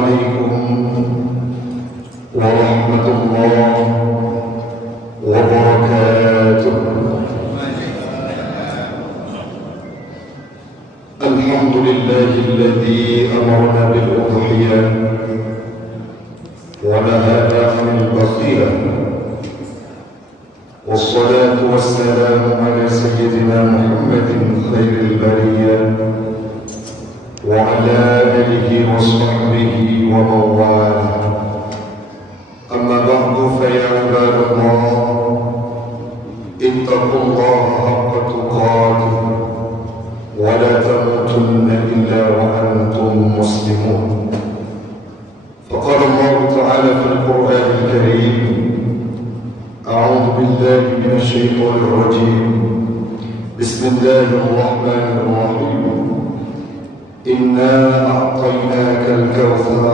عليكم ورحمة الله وبركاته. الحمد لله الذي أمرنا بالأضحية ونهانا عن البخيلة، والصلاة والسلام على سيدنا محمد خير البرية وعلى آله وصحبه ومن والاه. أما بعد فيا عباد الله، اتقوا الله حق تقاته ولا تموتن إلا وأنتم مسلمون. فقال الله تعالى في القرآن الكريم: أعوذ بالله من الشيطان الرجيم، بسم الله الرحمن الرحيم، إنا أعطيناك الكوثر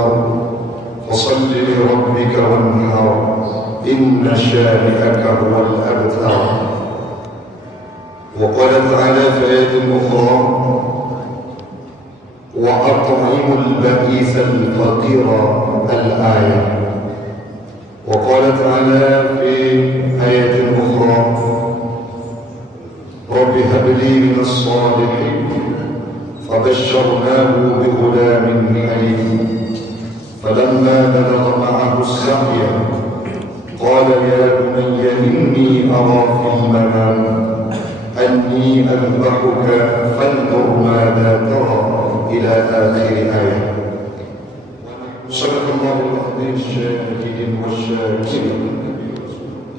فصل لربك وانحر إن شانئك هو الأبتر. وقال تعالى في آية أخرى: وأطعموا البئيس الفقير الآية. وقال تعالى في آية أخرى: رب هب لي من الصالحين فبشرناه بغلام حليم فلما بلغ معه السعي قال يا بني إني أرى في المنام أني أذبحك فانظر ماذا ترى إلى آخر آية. صدق الله العظيم الشاهدين والشاكرين.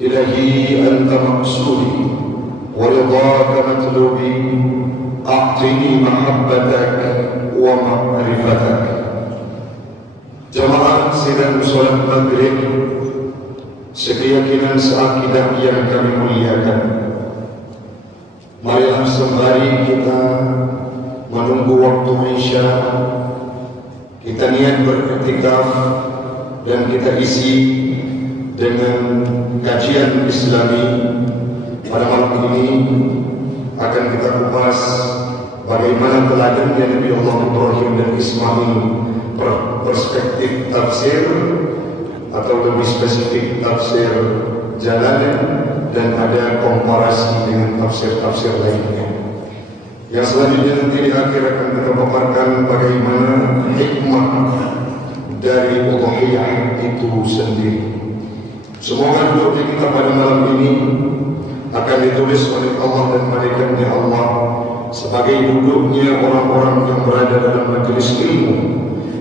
إلهي أنت مقصودي ورضاك مطلوبي، أعطني محبتك ومعرفتك. Jamaah sidang sholat maghrib sekeyakinan seakidah yang kami muliakan, marilah sembari kita menunggu waktu Isya, kita niat beriktikaf dan kita isi dengan kajian Islami. Pada malam ini akan kita kupas bagaimana teladannya Nabi Allah Ibrahim dan Ismail, perspektif tafsir atau lebih spesifik tafsir Jalalain, dan ada komparasi dengan tafsir-tafsir lainnya. Yang selanjutnya nanti di akhir akan kita paparkan bagaimana hikmah dari udhiyah itu sendiri. Semoga duduknya kita pada malam ini akan ditulis oleh Allah dan malaikatnya Allah sebagai duduknya orang-orang yang berada dalam majelis ilmu,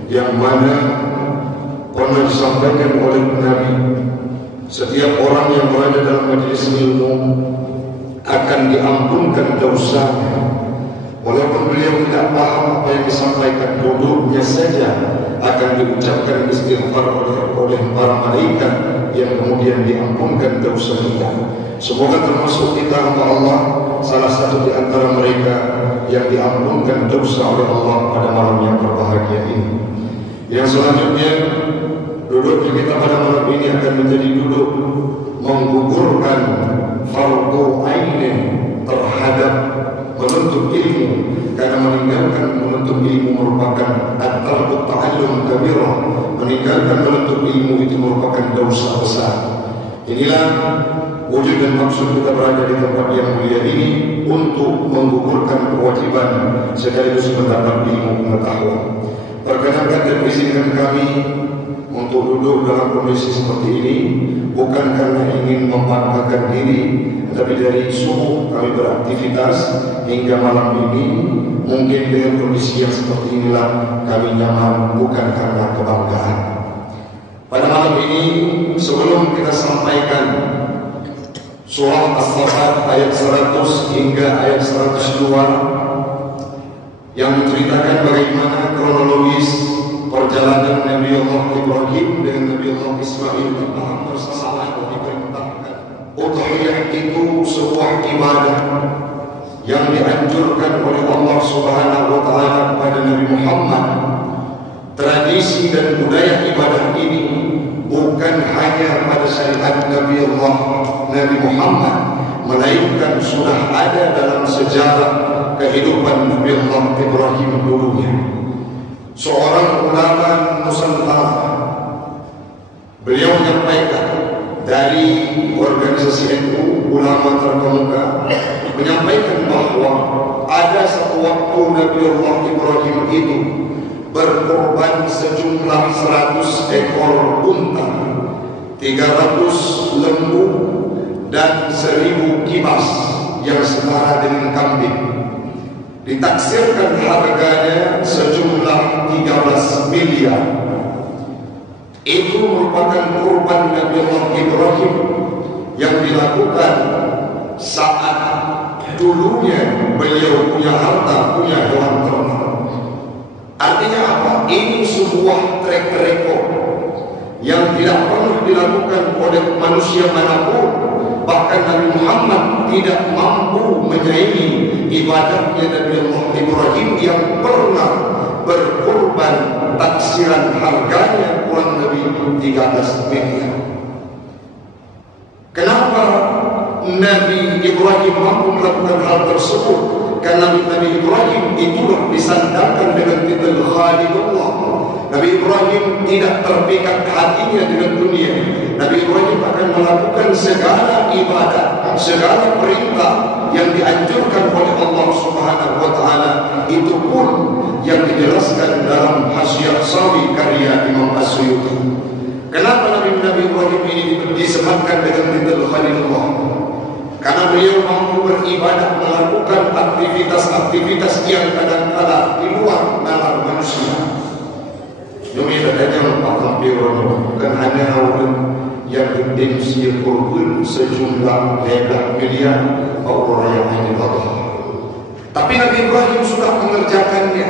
yang mana pernah disampaikan oleh Nabi, setiap orang yang berada dalam majelis ilmu akan diampunkan dosanya, walaupun beliau tidak paham apa yang disampaikan, duduknya saja akan diucapkan istighfar oleh para malaikat yang kemudian diampunkan dosanya. Semoga termasuk kita hamba Allah, salah satu di antara mereka yang diampunkan dosa oleh Allah pada malam yang berbahagia ini. Yang selanjutnya, duduknya kita pada malam ini akan menjadi duduk menggugurkan fardu ainin terhadap menuntut ilmu, karena meninggalkan menuntut ilmu merupakan at-tarku ta'allum kabirah. Meninggalkan menuntut ilmu itu merupakan dosa besar. Inilah wujud dan maksud kita berada di tempat yang mulia ini, untuk menggugurkan kewajiban sekaligus mendapat ilmu pengetahuan. Perkenankan dan izinkan kami untuk duduk dalam kondisi seperti ini, bukan karena ingin membanggakan diri, tapi dari subuh kami beraktivitas hingga malam ini. Mungkin dengan kondisi yang seperti inilah kami nyaman, bukan karena kebanggaan. Pada malam ini, sebelum kita sampaikan surah As-Saffat ayat 100 hingga ayat 102 yang menceritakan bagaimana kronologis perjalanan Nabi Allah Ibrahim dengan Nabi Allah Ismail bersama diperintahkan. Udhiyah itu sebuah ibadah yang dianjurkan oleh Allah Subhanahu wa taala kepada Nabi Muhammad. Tradisi dan budaya ibadah ini bukan hanya pada syariat Nabi Allah Nabi Muhammad, melainkan sudah ada dalam sejarah kehidupan Nabi Allah Ibrahim dulunya. seorang ulama Nusantara. Beliau menyampaikan dari organisasi NU ulama terkemuka, menyampaikan bahwa ada satu waktu Nabiullah Ibrahim itu berkorban sejumlah 100 ekor unta, 300 lembu, dan 1000 kibas yang setara dengan kambing. Ditaksirkan harganya sejumlah 13 miliar. Itu merupakan kurban Nabiullah Ibrahim yang dilakukan saat dulunya beliau punya harta, punya hewan ternak. Artinya apa? Ini sebuah track record yang tidak pernah dilakukan oleh manusia manapun. Bahkan Nabi Muhammad tidak mampu menyaingi ibadahnya Nabiullah Ibrahim yang pernah berkorban taksiran harganya kurang lebih 13 miliar. Kenapa Nabi Ibrahim mampu melakukan hal tersebut? Karena Nabi Ibrahim itulah disandangkan dengan titel Khalilullah. Nabi Ibrahim tidak terpikat hatinya dengan dunia. Nabi Ibrahim akan melakukan segala ibadah, segala perintah yang dianjurkan oleh Allah Subhanahu wa taala. Itu pun yang dijelaskan dalam Hasyiah Sawi karya Imam As-Suyuti. Kenapa Nabi Ibrahim ini disematkan dengan titel Khalilullah? Karena beliau mampu beribadah, melakukan aktivitas-aktivitas yang kadang-kala di luar nalar manusia. Demi adanya hampir bukan hanya orang yang intensi kurban sejumlah 13 miliar orang yang ini Allah. Tapi Nabi Ibrahim sudah mengerjakannya,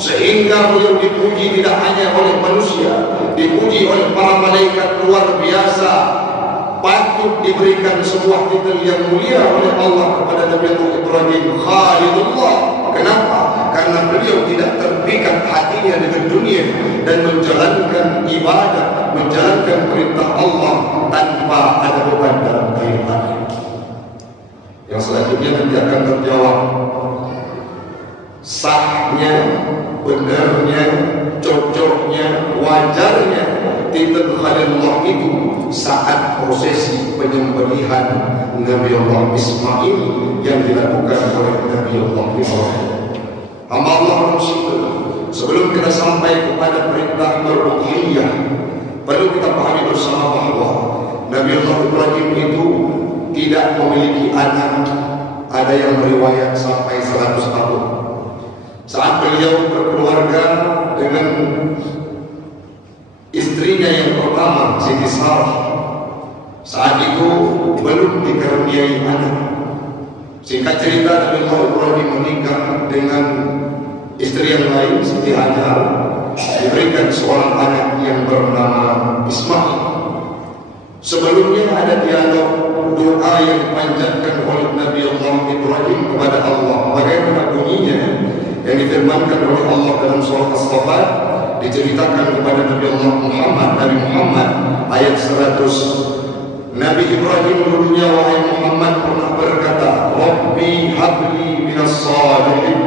sehingga beliau dipuji tidak hanya oleh manusia, dipuji oleh para malaikat luar biasa. Patut diberikan sebuah titel yang mulia oleh Allah kepada Nabi Ibrahim Khalilullah. Kenapa? Karena beliau tidak terpikat hatinya dengan dunia dan menjalankan ibadah, menjalankan perintah Allah tanpa ada beban dalam kehidupannya. Yang selanjutnya nanti akan terjawab sahnya, benarnya, cocoknya, wajarnya titel Khalilullah itu saat prosesi penyembelihan Nabiullah Ismail yang dilakukan oleh Nabiullah Ibrahim. Hamba Allah manusia, sebelum kita sampai kepada perintah beruhiyah, perlu kita pahami bersama bahwa Nabiullah Ibrahim itu tidak memiliki anak. Ada yang meriwayat sampai 100 tahun. Saat beliau berkeluarga dengan istrinya yang pertama, Siti Sarah, saat itu belum dikaruniai anak. Singkat cerita, Nabi Ibrahim menikah dengan istri yang lain, Siti Hajar, diberikan seorang anak yang bernama Ismail. Sebelumnya ada dialog doa yang dipanjatkan oleh Nabi Ibrahim kepada Allah. Bagaimana bunyinya yang difirmankan oleh Allah dalam surah As-Saffat, diceritakan kepada Nabi Muhammad ayat 100. Nabi Ibrahim dulunya, wahai Muhammad, pernah berkata, Rabbi habli minas salihin.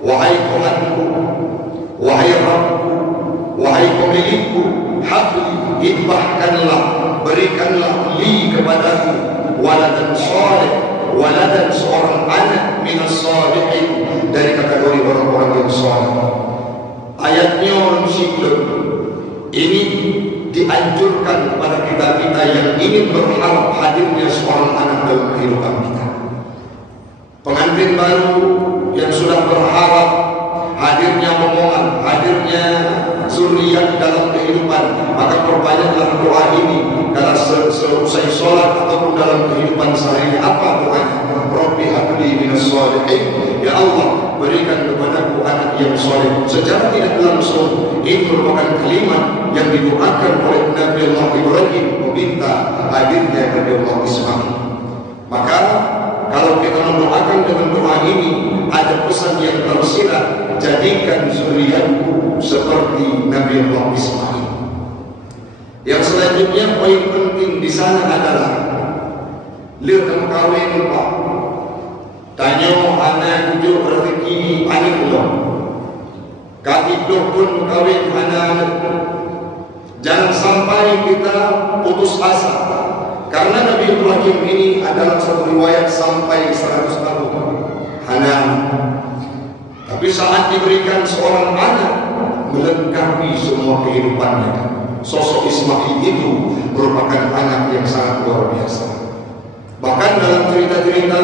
Wahai Tuhanku, wahai Rabbku, wahai pemilikku, habli, hibahkanlah, berikanlah li kepadaku waladan salih, waladan seorang anak minas salihin, dari kategori orang-orang yang salih. Ayatnya orang Muslim ini dianjurkan kepada kita yang ingin berharap hadirnya seorang anak dalam kehidupan kita. Pengantin baru yang sudah berharap hadirnya momongan, hadirnya zuriat dalam kehidupan, maka perbanyaklah doa ini. Kalau selesai sholat ataupun dalam kehidupan sehari, apa doanya? Rabbi habli minas shalihin. Ya Allah, berikan kepadaku anak yang soleh. Secara tidak langsung ini merupakan kalimat yang didoakan oleh Nabi Ibrahim meminta hadirnya Nabi Ismail. Maka kalau kita mendoakan dengan doa ini, ada pesan yang tersirat, jadikan zuriatku seperti Nabi Ismail. Yang selanjutnya, poin penting di sana adalah lihat kawin Pak. Tanya anak kujuk rezeki anak belum. Katiduh pun kawin anak. Jangan sampai kita putus asa, karena Nabi Ibrahim ini adalah satu riwayat sampai 100 tahun anak. Tapi saat diberikan seorang anak, melengkapi semua kehidupannya. Sosok Ismail itu merupakan anak yang sangat luar biasa. Bahkan dalam cerita-cerita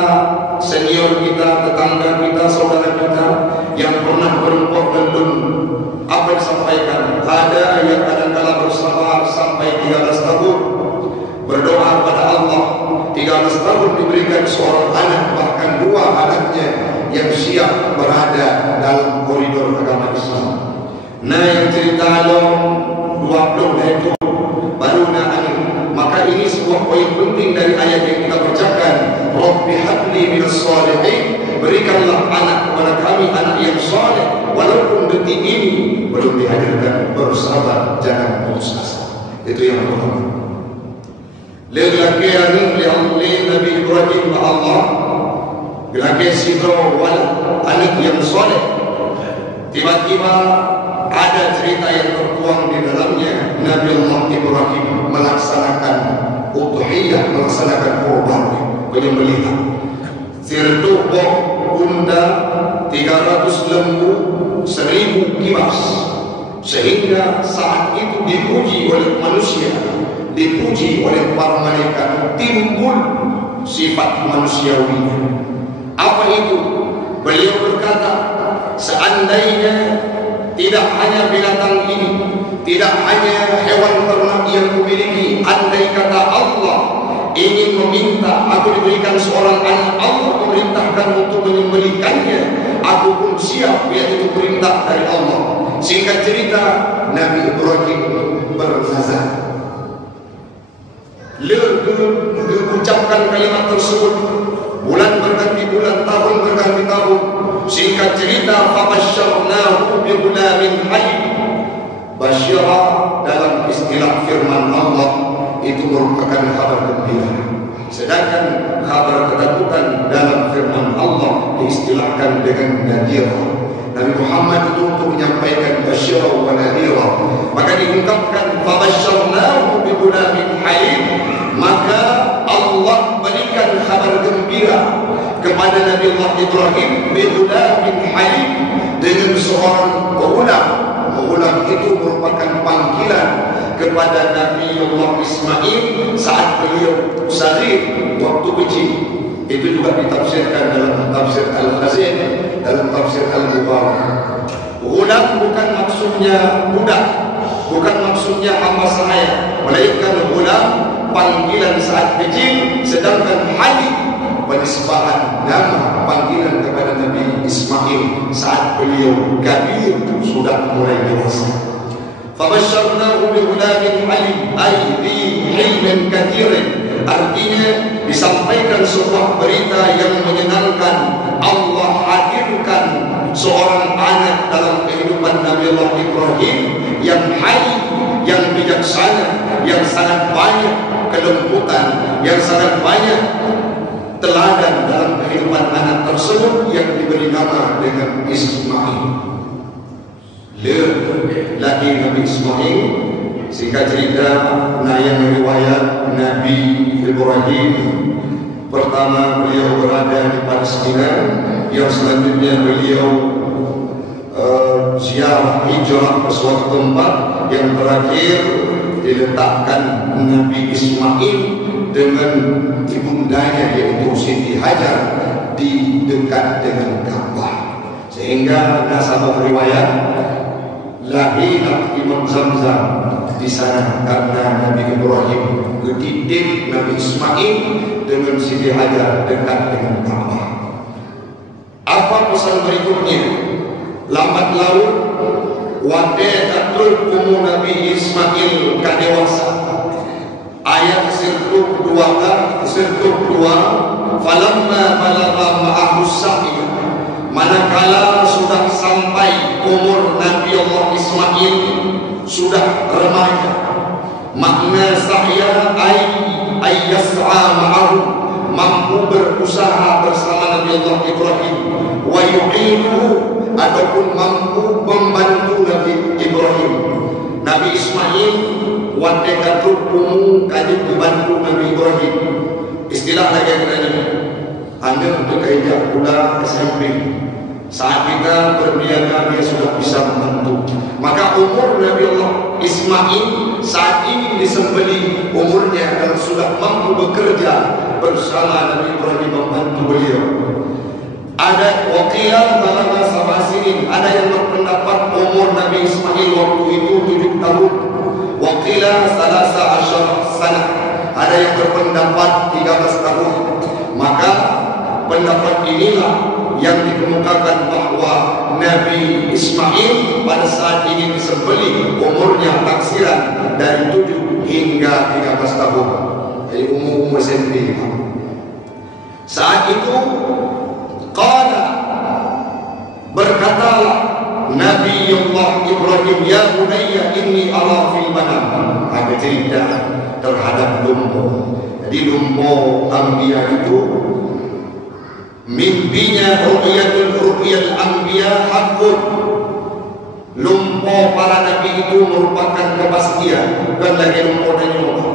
senior kita, tetangga kita, saudara kita yang pernah berempok gendun, apa yang disampaikan? Ada yang kadang-kala bersabar sampai 13 tahun, berdoa kepada Allah, 13 tahun diberikan seorang anak, bahkan 2 anaknya yang siap berada dalam koridor agama Islam. Nah, yang cerita lo 20 itu baru na'ani. Maka ini sebuah poin penting dari ayat yang kita bacakan. Rabbi habli minas shalihin, berikanlah anak kepada kami, anak yang saleh. Walaupun detik ini belum dihadirkan, bersabar, jangan putus asa. Itu yang pertama. Lelaki Nabi Ibrahim Allah, lelaki Sidro wal anak yang saleh. Tiba-tiba ada cerita yang tertuang di dalamnya. Nabi Allah Ibrahim melaksanakan udhiyah, melaksanakan korban penyembelihan. Sirtuh bunda 300 lembu, 1000 kibas, sehingga saat itu dipuji oleh manusia, dipuji oleh para malaikat, timbul sifat manusiawinya. Apa itu? Beliau berkata, seandainya tidak hanya binatang ini, tidak hanya hewan ternak yang kumiliki, andai kata Allah ingin meminta aku diberikan seorang anak, Allah memerintahkan untuk menyembelihkannya, aku pun siap, yaitu perintah dari Allah. Singkat cerita, Nabi Ibrahim bernazar. Ucapkan kalimat tersebut, bulan berganti bulan, tahun berganti tahun. Singkat cerita, fabasyarnahu bighulamin halim. Basyara dalam istilah firman Allah itu merupakan kabar gembira, sedangkan kabar ketakutan dalam firman Allah diistilahkan dengan nadhira. Nabi Muhammad itu untuk menyampaikan basyara wa nadhira, maka diungkapkan fabasyarnahu bighulamin halim, maka Allah berikan kabar gembira kepada Nabi Allah Ibrahim bighulamin halim, dengan seorang pengulang. Pengulang itu merupakan panggilan kepada Nabi Allah Ismail saat beliau sarir waktu kecil. Itu juga ditafsirkan dalam tafsir Al-Khazin, dalam tafsir Al-Mubarak. Ghulam bukan maksudnya budak, bukan maksudnya hamba sahaya, melainkan ghulam panggilan saat kecil, sedangkan halim penisbahan nama panggilan kepada Nabi Ismail saat beliau kabir, sudah mulai dewasa. Fabasyarnahu bighulamin halim ay dhi ilmin katsirin, artinya disampaikan sebuah berita yang menyenangkan. Allah hadirkan seorang anak dalam kehidupan Nabi Allah Ibrahim yang halim, yang bijaksana, yang sangat banyak kelembutan, yang sangat banyak teladan dalam kehidupan anak tersebut, yang diberi nama dengan Ismail. Laki Nabi Ismail, singkat cerita, yang riwayat Nabi Ibrahim pertama beliau berada di Palestina, yang selanjutnya beliau ziarah hijrah ke suatu tempat, yang terakhir diletakkan Nabi Ismail dengan ibundanya yaitu Siti Hajar di dekat dengan Ka'bah, sehingga nasabah riwayat lahirlah Imam Zamzam di sana karena Nabi Ibrahim mendidik Nabi Ismail dengan Siti Hajar dekat dengan Ka'bah. Apa pesan berikutnya? Lambat laun wada'atul umum Nabi Ismail kadewasa. Ayat sirtuh 2 falamma balagha ma'ahu sa'i, manakala sudah sampai umur Nabi Allah Ismail sudah remaja. Makna sa'ya ay yas'a ma'ahu, mampu berusaha bersama Nabi Allah Ibrahim, wa yu'inuhu, ataupun mampu membantu Nabi Ibrahim. Nabi Ismail wate katuk kumu kajib dibantu Nabi Ibrahim. Istilah lagi yang hanya untuk kejap pula SMP. Saat kita berniaga dia sudah bisa membantu. Maka umur Nabi Allah Ismail saat ini disembelih, umurnya dan sudah mampu bekerja bersama Nabi Ibrahim membantu beliau. Ada wakilan balaga sabasinin, ada yang berpendapat umur Nabi Ismail waktu itu 7 tahun. Wakilan salasa asyar sana, ada yang berpendapat 13 tahun. Maka pendapat inilah yang dikemukakan bahwa Nabi Ismail pada saat ini disembelih umurnya taksiran dari 7 hingga 13 tahun. Jadi umur SMP. Saat itu qala, berkatalah Nabi Allah Ibrahim, ya bunayya inni ara fil manam. Ada cerita terhadap lumpuh. Jadi lumpuh Anbiya itu mimpinya ru'yal anbiya haqqun. Lumpuh para nabi itu merupakan kepastian, bukan lagi lumpuh dan nyoba.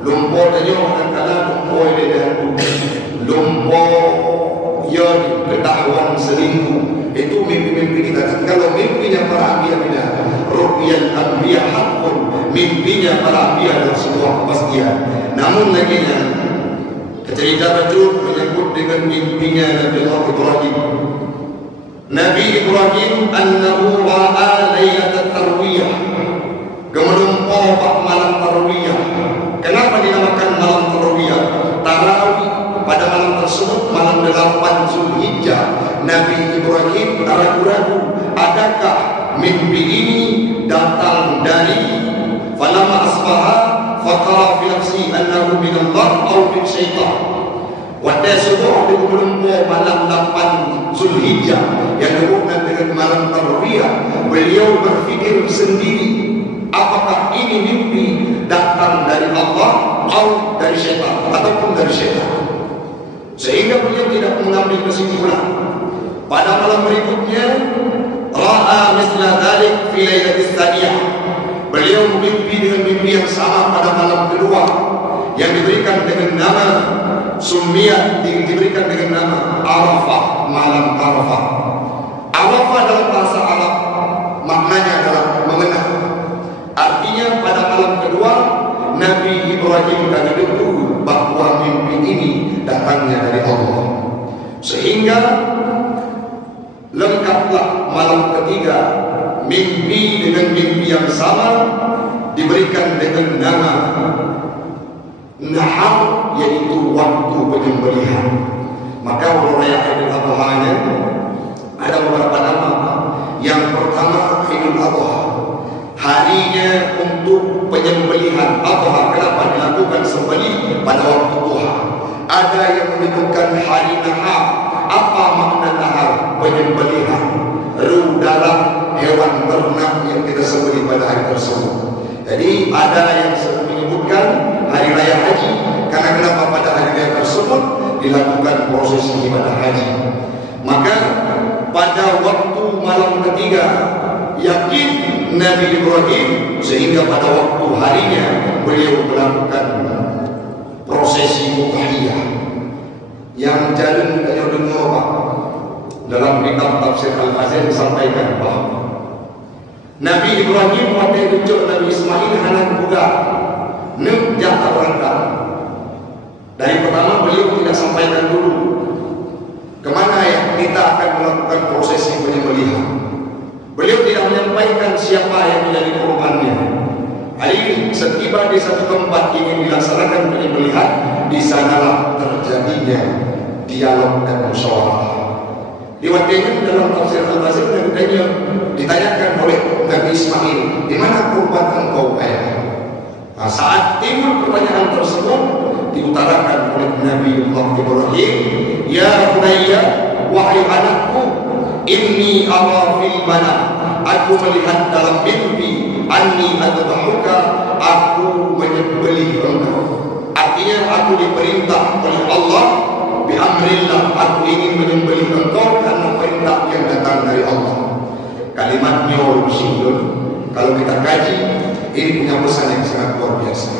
Lumpuh dan nyoba kadang-kadang lumpuh dia lumpuh ya ketahuan selingkuh, itu mimpi-mimpi kita. Kalau mimpinya para anbiya beda. Ru'yal anbiya haqqun, mimpinya para anbiya adalah sebuah kepastian. Namun lagi cerita betul menyebut dengan mimpinya Nabi Allah Ibrahim. Nabi Ibrahim annahu ra'a lailatat tarwiyah, gemelumpah malam tarwiyah. Kenapa dinamakan malam tarwiyah? Tarawih pada malam tersebut, malam 8 Zulhijjah. Nabi Ibrahim ragu-ragu, adakah mimpi ini datang dari falamma asbaha faqara fi nafsi annahu min Allah aw min syaitan. Pada subuh di kemudian malam 8 Zulhijjah yang disebut dengan malam Tarwiyah, beliau berfikir sendiri, apakah ini mimpi datang dari Allah atau dari syaitan, ataupun dari syaitan. Sehingga beliau tidak mengambil kesimpulan. Pada malam berikutnya, ra'a misla dzalik fi lailatis tsaniyah, beliau bermimpi dengan mimpi yang sama pada malam kedua yang diberikan dengan nama Sumiyah, diberikan dengan nama Arafah, malam Arafah. Arafah dalam bahasa Arab maknanya adalah mengenal. Artinya pada malam kedua Nabi Ibrahim kagum bahwa mimpi ini datangnya dari Allah. Sehingga lengkaplah malam ketiga, mimpi dengan mimpi yang sama diberikan dengan nama Nahar, yaitu waktu penyembelihan. Maka merayakan Idul Adha-nya ada beberapa nama. Yang pertama Idul Adha, harinya untuk penyembelihan Adha. Kenapa dilakukan sembelih pada waktu duha? Ada yang menyebutkan hari Nahar. Apa makna Nahar? Penyembelihan darah hewan ternak yang kita sembelih pada hari tersebut. Jadi ada yang menyebutkan hari raya haji, karena kenapa pada hari raya tersebut dilakukan proses ibadah haji. Maka pada waktu malam ketiga yakin Nabi Ibrahim, sehingga pada waktu harinya beliau melakukan prosesi mutahiyah yang jalan dari dunia. Dalam kitab tafsir Al-Fazil disampaikan bahwa Nabi Ibrahim waktu tunjuk Nabi Ismail anak budak nejak berangkat. Dari pertama beliau tidak sampaikan dulu kemana ya kita akan melakukan prosesi penyembelihan. Beliau tidak menyampaikan siapa yang menjadi korbannya. Hari setiba di satu tempat ingin dilaksanakan penyembelihan, di sanalah terjadinya dialog dan musyawarah. Diwakilkan dalam tafsir Al-Bazir ditanyakan oleh Nabi Ismail, di mana kurban engkau ayah? Nah, saat timbul pertanyaan tersebut diutarakan oleh Nabi Allah Ibrahim, ya bunayya, wahai anakku, inni ara fil manam, aku melihat dalam mimpi, anni adbahuka, aku menyembelih engkau. Artinya aku diperintah oleh Allah amrillah, aku ingin menyembelih engkau karena perintah yang datang dari Allah. Kalimatnya syinggun, kalau kita kaji, ini punya pesan yang sangat luar biasa.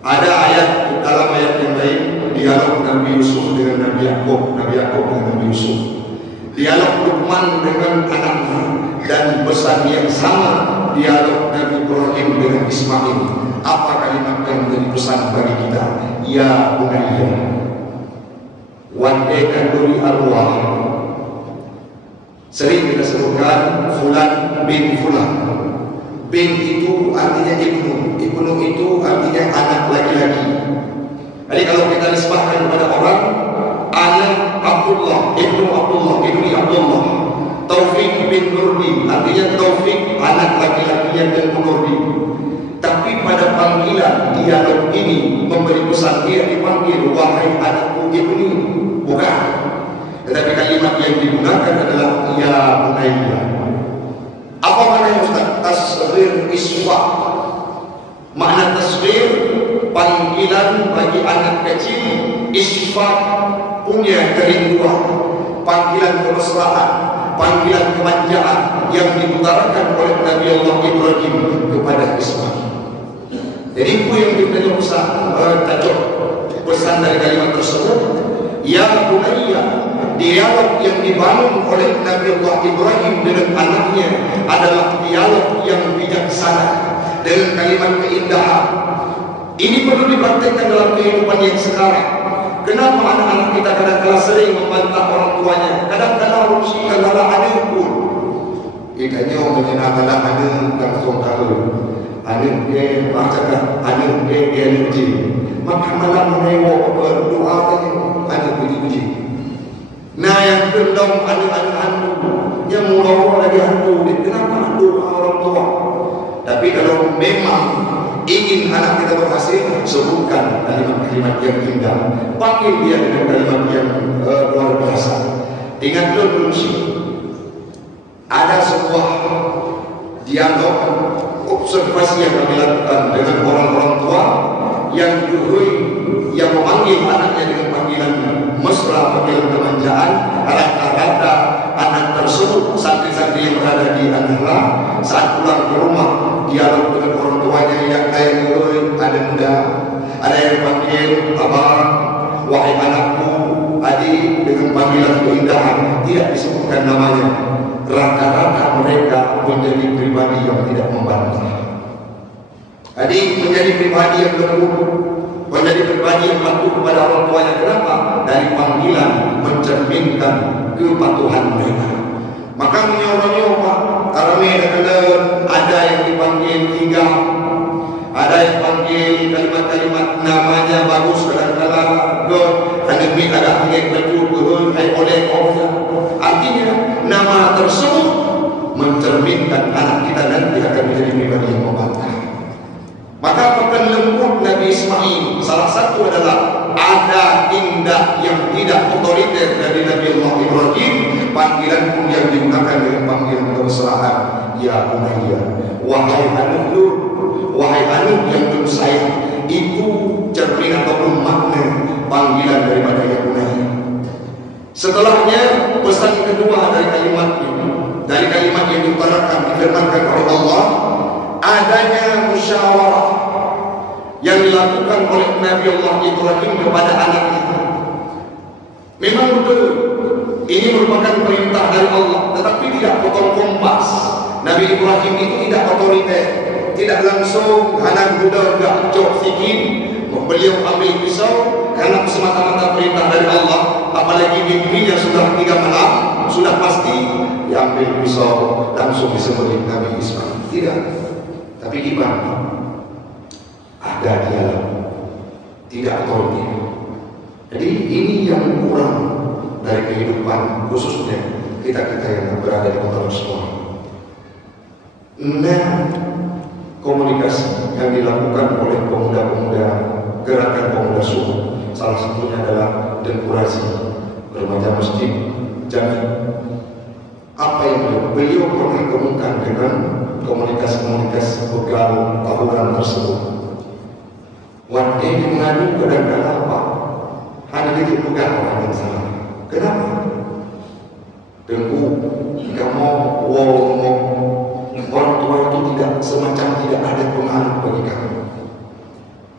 Ada ayat dalam ayat yang lain, dialog Nabi Yusuf dengan Nabi Yakub, Nabi Yakub dengan Nabi Yusuf, dialog Luqman dengan anaknya, dan pesan yang sama dialog Nabi Ibrahim dengan Ismail. Apa kalimat yang menjadi pesan bagi kita? Ya bunayya, wadai kanduri arwah. Sering kita sebutkan fulan bin fulan. Bin itu artinya ibnu, ibnu itu artinya anak laki-laki. Jadi kalau kita nisbahkan kepada orang, anak Abdullah, ibnu Abdullah. Taufik bin Nurdi, artinya Taufik anak laki-laki yang dan Nurdi. Tapi pada panggilan dialog ini memberi pesan, dia dipanggil wahai anakku ibni, bukan. Tetapi kalimat yang digunakan adalah ya bunayya. Apa maknanya Ustaz? Tasghir iswa. Makna tasghir, panggilan bagi anak kecil, iswa punya kerinduan, panggilan kemesraan, panggilan kemanjaan yang diutarakan oleh Nabi Allah Ibrahim kepada Ismail. Jadi itu yang kita usah tajuk pesan dari kalimat tersebut. Ya bunayya, dialog yang dibangun oleh Nabi Allah Ibrahim dengan anaknya adalah dialog yang bijaksana dengan kalimat keindahan. Ini perlu dipraktikkan dalam kehidupan yang sekarang. Kenapa anak-anak kita kadang-kadang sering membantah orang tuanya? Kadang-kadang rusi, kadang-kadang ada pun. Ikannya menyenangkan ada langsung kalau ada ke macam ada ke energi. Maka malam menewak berdoa tadi ada puji-puji. Nah yang kedua ada hantu, yang mula lagi hantu. Kenapa doa orang tua? Tapi kalau memang ingin anak kita berhasil, sebutkan kalimat-kalimat yang indah, panggil dia dengan kalimat yang luar biasa. Ingat dulu sih, ada sebuah dialog observasi yang kami lakukan dengan orang-orang tua yang yang memanggil anaknya dengan panggilan mesra, panggilan kemanjaan. Rata-rata anak tersebut, santri-santri yang berada di antara, saat pulang ke rumah dialog dengan orang tuanya yang ada muda, ada yang panggil abang, wahai anakku, adik, dengan panggilan keindahan, tidak disebutkan namanya. Rata-rata mereka menjadi pribadi yang tidak membantah. Jadi menjadi pribadi yang lembut, menjadi pribadi yang patuh kepada orang tuanya. Kenapa? Dari panggilan mencerminkan kepatuhan mereka. Maka menyoba-nyoba, ada yang dipanggil tiga, ada yang panggil kalimat-kalimat namanya bagus, kadang-kadang ada bin agak tinggi baju oleh orang. Artinya nama tersebut mencerminkan anak kita nanti akan menjadi pribadi yang membantah. Maka pekan lembut Nabi Ismail salah satu adalah ada tindak yang tidak otoriter dari Nabi Allah Ibrahim. Panggilan pun yang digunakan dengan panggilan kemesraan, ya bunayya, wahai anakku, wahai anak yang belum sayang. Itu cermin ataupun makna panggilan daripada ya bunayya. Setelahnya pesan kedua dari kalimat ini, dari kalimat yang diutarakan difirmankan oleh Allah, adanya musyawarah yang dilakukan oleh Nabi Allah Ibrahim kepada anaknya. Memang betul ini merupakan perintah dari Allah, tetapi tidak potong kompas. Nabi Ibrahim itu tidak otoriter, tidak langsung anak muda gak cok sikit beliau ambil pisau karena semata-mata perintah dari Allah. Apalagi mimpinya sudah 3 malam, sudah pasti diambil pisau langsung disembelih Nabi Ismail. Tidak. Tapi gimana? Ada dialog, tidak otoriter. Jadi ini yang kurang dari kehidupan, khususnya kita-kita yang berada di kota sekolah. Nah, komunikasi yang dilakukan oleh pemuda-pemuda gerakan pemuda suku, salah satunya adalah Dengkurasi, remaja masjid Jami. Apa yang beliau pernah kemukakan dengan komunikasi-komunikasi begal tahunan tersebut. Wanita mengadu kadang-kadang apa? Hanya ditentukan orang yang salah. Kenapa? Tengku, kamu ngomong orang tua itu tidak semacam tidak ada pengaruh bagi kamu.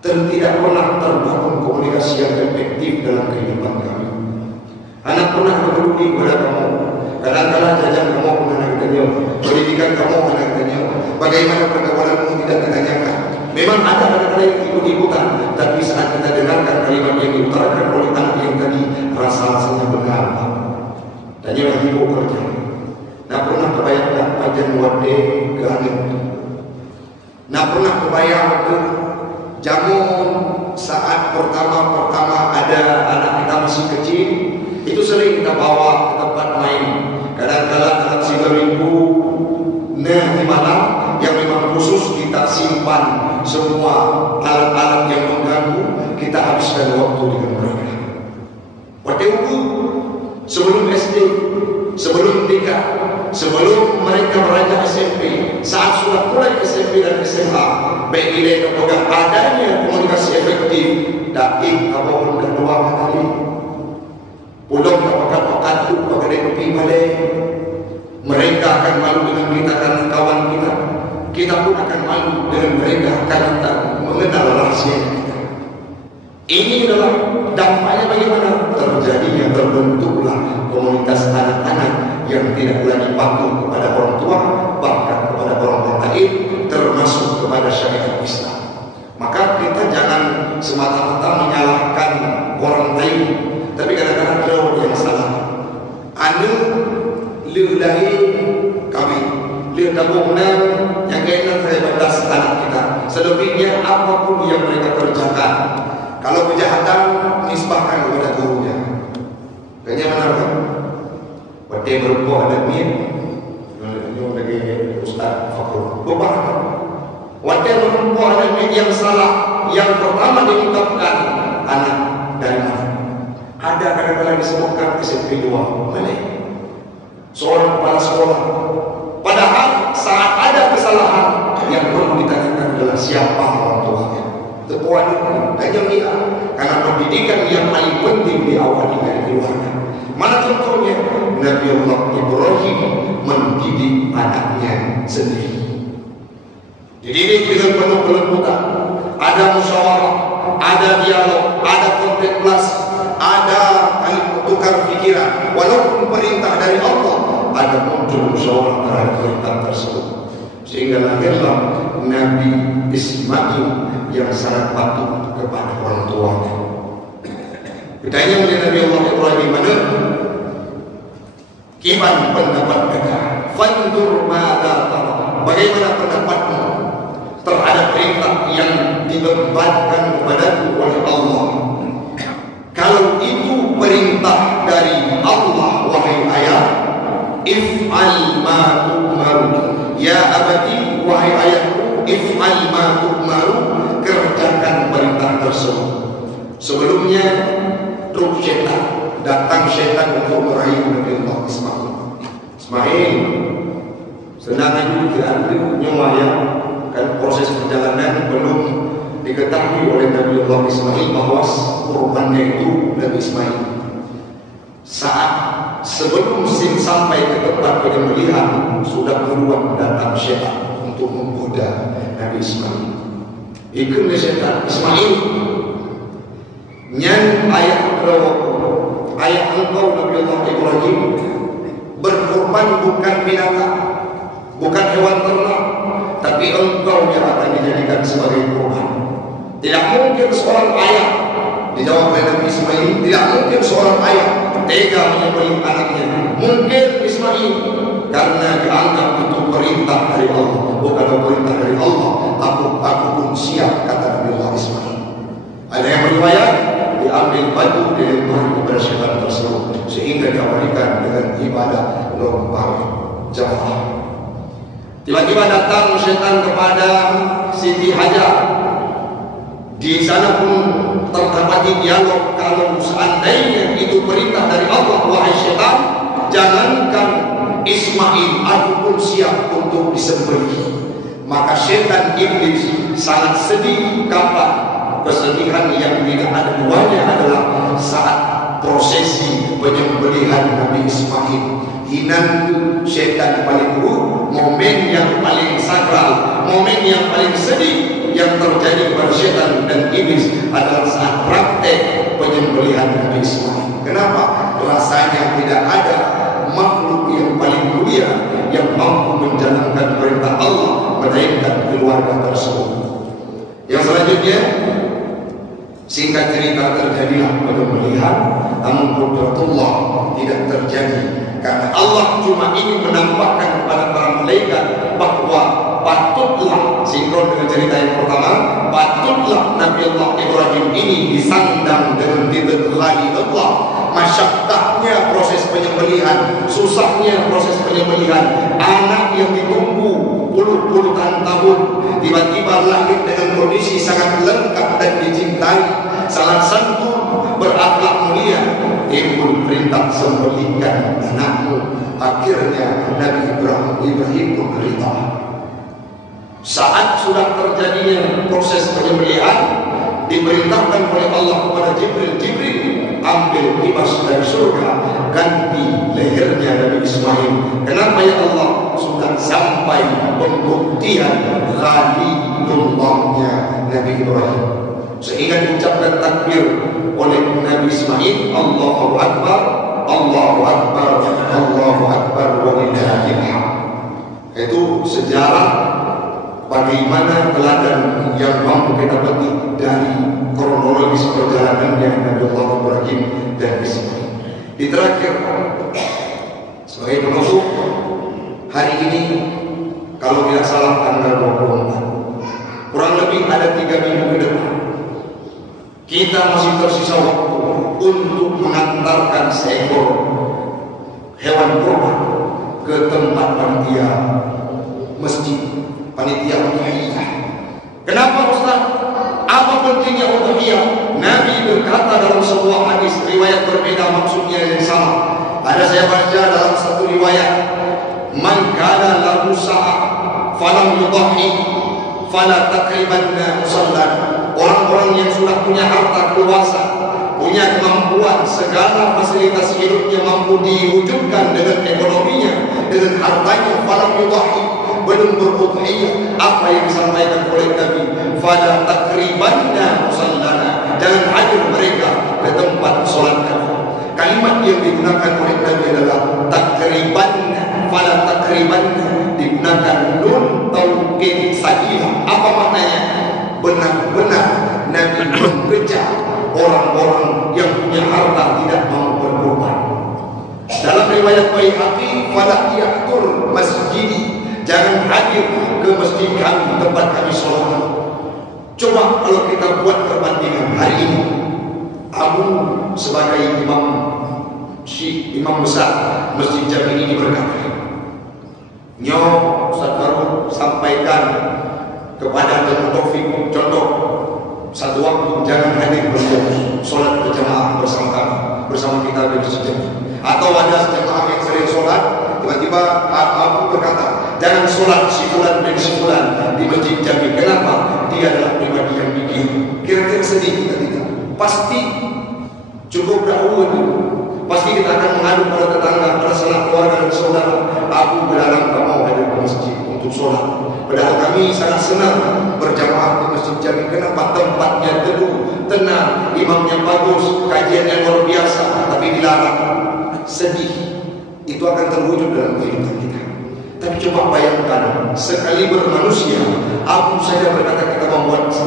Dan tidak pernah terbangun komunikasi yang efektif dalam kehidupan kami. Anak pernah peduli kepada kamu. Kadang-kadang jajan kamu pernah ditanya, pendidikan kamu pernah ditanya, bagaimana pergaulanmu tidak ditanyakan. Memang ada kadang-kadang yang ikut-ikutan, tapi saat kita dengarkan kalimat yang diutarakan oleh anak yang tadi, rasa-rasanya benar. Tanya lagi ibu kerja. Nak pernah kebayangkan ajan wade ke angin. Nak pernah kebayang ke jamun saat pertama-pertama ada anak kita masih kecil, itu sering kita bawa ke tempat main. Kadang-kadang anak si beribu di malam yang memang khusus kita simpan semua alat-alat yang mengganggu, kita habiskan waktu dengan mereka. Waktu itu sebelum SD, sebelum TK, sebelum mereka beranjak SMP, saat sudah mulai SMP dan SMA, baik nilai kepegang adanya komunikasi efektif, daing apa pun kedua kali, pulang pakat-pakat tu pakai kopi balik. Mereka akan malu dengan kita karena kawan kita. Kita pun akan malu dengan mereka karena kita mengenal rahasia kita. Ini adalah dampaknya bagaimana terjadinya terbentuklah komunitas anak-anak yang tidak lagi patuh kepada orang tua, bahkan kepada orang lain, termasuk kepada syariat Islam. Maka kita jangan semata-mata menyalahkan orang lain, tapi kadang-kadang jauh yang salah. Anu liulahi kami, lihat tabungan yang kena saya batas anak kita. Selebihnya apapun yang mereka kerjakan, kalau kejahatan nisbahkan kepada gurunya. Kayaknya benar kan? Waktu berupa ada min, ini lagi Ustaz Fakrul. Berbah. Waktu berupa ada min yang salah, yang pertama diungkapkan anak dari mana? Ada kadang-kadang disebutkan SMP 2 mana? Seorang kepala sekolah. Padahal saat ada kesalahan yang perlu ditanyakan adalah siapa orang tuanya. Tepuan hanya dia, karena pendidikan yang paling penting diawali dari keluarga. Mana contohnya? Nabi Allah Ibrahim mendidik anaknya sendiri. Dididik dengan penuh kelembutan. Ada musyawarah, ada dialog, ada kontemplasi, ada tukar pikiran. Walaupun perintah dari Allah, ada muncul musyawarah terhadap perintah tersebut. Sehingga lahirlah Nabi Ismail yang sangat patuh kepada orang tuanya. Ditanya oleh Nabi Allah Ibrahim, mana? Gimana pendapat kita? Fandur mada tara. Bagaimana pendapatmu terhadap perintah yang dibebankan kepadaku oleh Allah? Kalau itu perintah dari Allah, wahai ayah, if'al ma tu'maru. Ya abadi, wahai ayahku, if'al ma tu'maru, kerjakan perintah tersebut. Sebelumnya truk syaitan, datang syaitan untuk meraih Nabi Allah Ismail. Ismail senang itu diambil nyawa yang kan proses perjalanan belum diketahui oleh Nabi Allah Ismail bahwa korbannya itu Nabi Ismail. Saat sebelum sampai ke tempat penyembelihan, sudah keluar datang syaitan untuk menggoda Nabi Ismail. Ikut syaitan Ismail, nyan ayah engkau Nabi Allah Ibrahim berkorban bukan binatang, bukan hewan ternak, tapi engkau yang akan dijadikan sebagai korban. Tidak mungkin seorang ayah, dijawab oleh Nabi Ismail, tidak mungkin seorang ayah tega menyembelih anaknya. Mungkin Ismail karena dianggap itu perintah dari Allah. Bukan perintah dari Allah, aku pun siap, kata Nabi Allah Ismail. Ada yang meriwayat diambil batu dilempar kepada syaitan tersebut sehingga diawalikan dengan ibadah lompat jamaah. Tiba-tiba datang syaitan kepada Siti Hajar. Di sana pun terdapat dialog, kalau seandainya itu perintah dari Allah, wahai syaitan, jangankan Ismail, aku pun siap untuk disembelih. Maka syaitan iblis sangat sedih. Kapan? Kesedihan yang tidak ada duanya adalah saat prosesi penyembelihan Nabi Ismail. Hinantu setan paling buruk, momen yang paling sakral, momen yang paling sedih yang terjadi pada setan dan iblis adalah saat praktek penyembelihan Nabi Ismail. Kenapa? Rasanya tidak ada makhluk yang paling mulia yang mampu menjalankan perintah Allah melainkan keluarga tersebut. Yang selanjutnya, singkat cerita, terjadilah penyembelihan, namun qudratullah tidak terjadi karena Allah cuma ingin menampakkan kepada para malaikat bahwa patutlah, sinkron dengan cerita yang pertama, patutlah Nabi Allah Ibrahim ini disandang dengan titel Khalilullah. Masyaqqahnya proses penyembelihan, susahnya proses penyembelihan, anak yang ditunggu puluh-puluhan tahun tiba-tiba lahir dengan kondisi sangat lengkap dan dicintai, sangat santun, berakhlak mulia. Timbul perintah sembelihkan anakmu. Akhirnya Nabi Ibrahim pun berita. Saat sudah terjadinya proses penyembelihan, diperintahkan oleh Allah kepada Jibril, ambil kibas dari surga, ganti lehernya Nabi Ismail. Kenapa ya Allah? Sudah sampai pembuktian Khalilullahnya Nabi Ibrahim, sehingga diucapkan takbir oleh Nabi Ismail, Allahu Akbar, Allahu Akbar, Allahu Akbar, walillahil hamd. Itu sejarah bagaimana teladan yang mampu kita petik dari kronologis perjalanan yang Nabi Allah Ibrahim dan Ismail. Di terakhir, sebagai penutup, hari ini kalau tidak salah tanggal 24, kurang lebih ada 3 minggu ke depan, kita masih tersisa waktu untuk mengantarkan seekor hewan kurban ke tempat panitia masjid, panitia udhiyah. Kenapa Ustaz? Apa pentingnya udhiyah? Nabi berkata dalam sebuah hadis, riwayat berbeda maksudnya yang sama. Ada saya baca dalam satu riwayat, man kana lahu sa'a falam yudhi fala taqribanna musallan. Orang-orang yang sudah punya harta keluasan, punya kemampuan, segala fasilitas hidupnya mampu diwujudkan dengan ekonominya, dengan hartanya, falam yudhi, belum berudhiyah. Apa yang disampaikan oleh Nabi? Fala taqribanna musallana, jangan hadir mereka ke tempat sholat kami. Kalimat yang digunakan oleh Nabi adalah taqribanna, fala taqribanna, digunakan nun taukid sakinah. Apa maknanya? Benar-benar Nabi mengejar orang-orang yang punya harta tidak mau berkorban. Dalam riwayat Baihaqi, fala yahtur masjidi, jangan hadir ke masjid kami, tempat kami sholat. Coba kalau kita buat perbandingan hari ini, Abu sebagai imam besar Masjid Jami ini berkata, Nyo Ustaz Faruk sampaikan kepada Dr. Taufik contoh, satu waktu jangan hadir sholat berjamaah bersama kami, bersama kita di Masjid Jami. Atau ada jamaah yang sering sholat, tiba-tiba Abu berkata, jangan sholat si fulan bin si fulan di Masjid Jami. Kenapa? Dia adalah pribadi yang bikin. Kira-kira sedih kita tidak? Pasti cukup dahulu itu. Pasti kita akan mengadu pada tetangga, pada sanak keluarga dan saudara. Aku berlarang tak mau hadir ke masjid untuk sholat. Padahal kami sangat senang berjamaah di Masjid Jami. Kenapa? Tempatnya teduh, tenang, imamnya bagus, kajiannya luar biasa, tapi dilarang. Sedih. Itu akan terwujud dalam kehidupan kita. Tapi coba bayangkan, sekaliber manusia, Abu saja berkata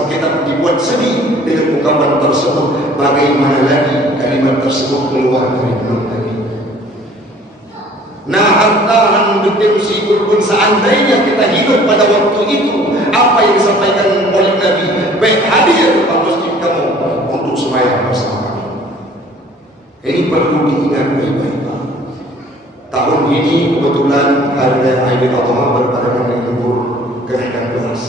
kita dibuat sedih dengan ungkapan tersebut. Bagaimana lagi kalimat tersebut keluar dari mulut Nabi? Nah, hartahan betul si pun seandainya kita hidup pada waktu itu, apa yang disampaikan oleh Nabi? Baik hadir ke masjid kamu untuk sembahyang bersama kami. Ini perlu diingat baik-baik. Tahun ini kebetulan hari raya Aidil-Adha berbarengan dengan libur kenaikan kelas.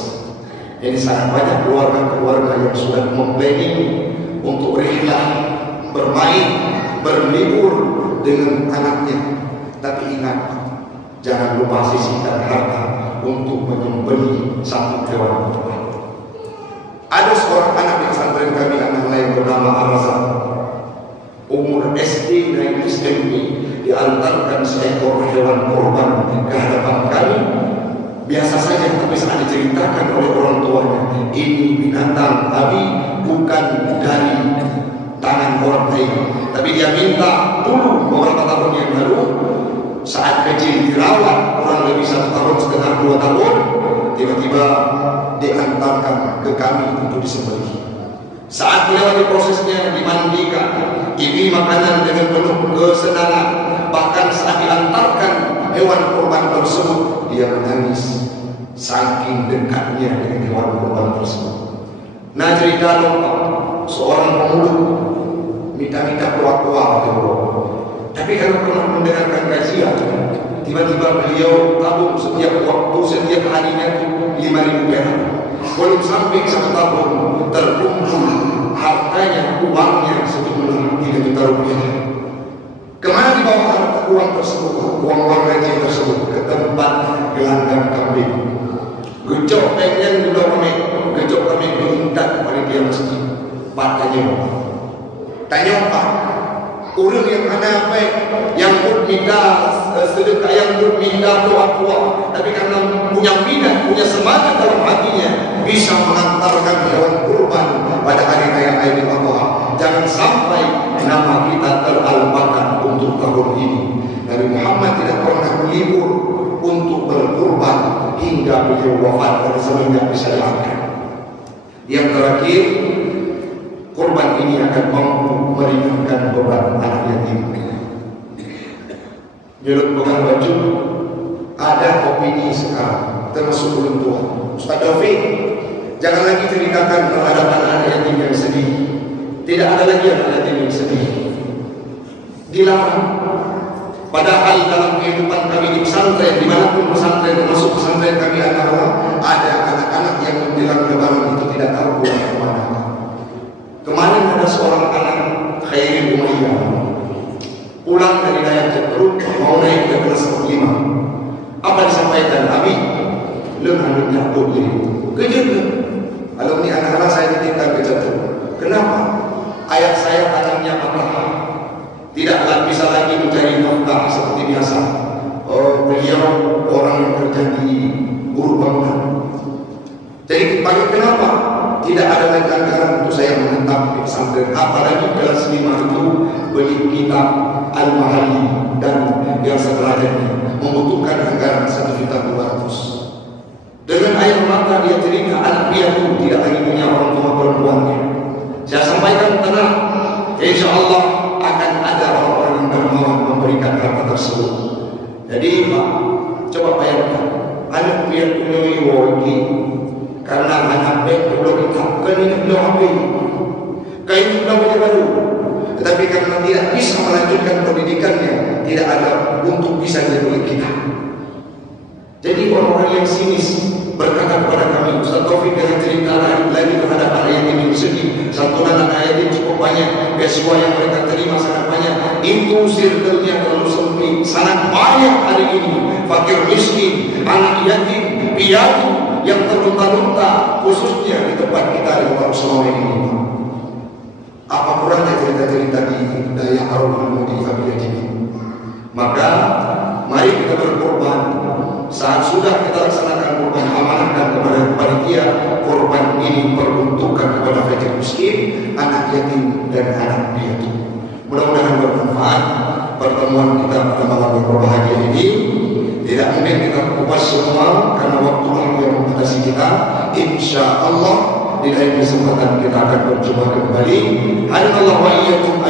Ini sangat banyak keluarga-keluarga yang sudah memplanning untuk rihlah, bermain, berlibur dengan anaknya. Tapi ingat, jangan lupa sisihkan harta untuk menyembelih satu hewan kurban. Ada seorang anak di pesantren kami, anak lain bernama Al-Razak. SMP diantarkan seekor hewan kurban ke hadapan kami, biasa saja, tapi saat diceritakan oleh orang tuanya, ini binatang Abi bukan dari tangan orang lain, tapi dia minta dulu beberapa tahun yang lalu saat kecil dirawat kurang lebih 1,5 tahun 2 tahun, tiba-tiba diantarkan ke kami untuk disembelih. Saat melewati prosesnya dimandikan, diberi makanan dengan penuh kesenangan. Bahkan saat diantarkan hewan kurban tersebut, dia menangis saking dekatnya dengan hewan kurban tersebut. Nah, cerita lupa seorang pemuda minta kuat-kuat, tapi kalau pernah mendengarkan kajian, tiba-tiba beliau tabung setiap waktu, setiap harinya 5.000 perak. Belum sampai 1 tahun terkumpul hartanya, uangnya sejumlah 3 juta rupiah. Kemana dibawa harta uang tersebut, uang receh tersebut? Ke tempat gelanggang kambing. Gecok pengen juga kami, gecok kami minta kepada dia masjid. Pak tanya Pak, orang yang mana apa yang pun minta sedekah, yang pun minta doa, tapi karena punya minat, punya semangat dalam hatinya, bisa mengantarkan hewan kurban pada hari raya Aidil Adha. Jangan sampai nama kita teralpakan untuk tahun ini. Nabi Muhammad tidak pernah libur untuk berkurban hingga beliau wafat, dan semenjak bisa diangkat. Yang terakhir, kurban ini akan mampu meringankan beban anak yatim. Menurut bukan baju, ada opini sekarang, termasuk belum tua. Ustaz Taufik, jangan lagi ceritakan terhadap anak yatim yang sedih. Tidak ada lagi anak yatim yang sedih. Dilarang. Padahal dalam kehidupan kami di pesantren, dimanapun pesantren, termasuk pesantren kami Al-Nahwa, ada anak-anak yang menjelang lebaran itu tidak tahu pulang kemana. Kemarin ada seorang anak Khairi Umayyah pulang dari daerah Jatrut mau naik ke kelas 5. Apa disampaikan? Abi, lemah nyakut diri. Kejadian. Kalau ini anak-anak saya titipkan ke Jatrut. Kenapa? Ayah saya tangannya patah. Tidak bisa lagi mencari nafkah seperti biasa. Beliau orang yang kerja di buruh bangunan. Jadi kenapa? Tidak ada lagi anggaran untuk saya menetap di pesantren. Apalagi kelas 5 itu beli kitab Al-Mahali dan yang sederajatnya membutuhkan anggaran 1.200.000. Dengan air mata dia cerita anak dia itu tidak lagi punya orang tua perempuannya. Saya sampaikan tenang, insya Allah akan ada orang-orang yang bermauan memberikan harta tersebut. Jadi Pak, coba bayangkan, anak dia punya wajib karena anak baik belum ditapkan ini belum habis, kain belum baru. Tetapi karena tidak bisa melanjutkan pendidikannya, tidak ada untuk bisa dioleh kita. Jadi orang-orang yang sinis berkata kepada kami, Ustaz Taufik dengan cerita lagi terhadap anak yatim yang sedih. Santunan anak yatim cukup banyak, beasiswa yang mereka terima sangat banyak. Itu circle-nya terlalu sempit, sangat banyak hari ini. Fakir miskin, anak yatim, piatu yang terlunta-lunta, khususnya di tempat kita di Kota Selama ini. Apa kurangnya cerita-cerita di Dayak Arul di Fabiyah ini? Maka mari kita berkorban. Saat sudah kita laksanakan kurban, amanahkan kepada panitia, kurban ini peruntukkan kepada fakir miskin, anak yatim dan anak piatu. Mudah-mudahan bermanfaat pertemuan kita pada malam yang berbahagia ini. Tidak mungkin kita kupas semua karena waktu yang membatasi kita. Insya Allah di lain kesempatan kita akan berjumpa kembali. Alhamdulillah wa iyyakum.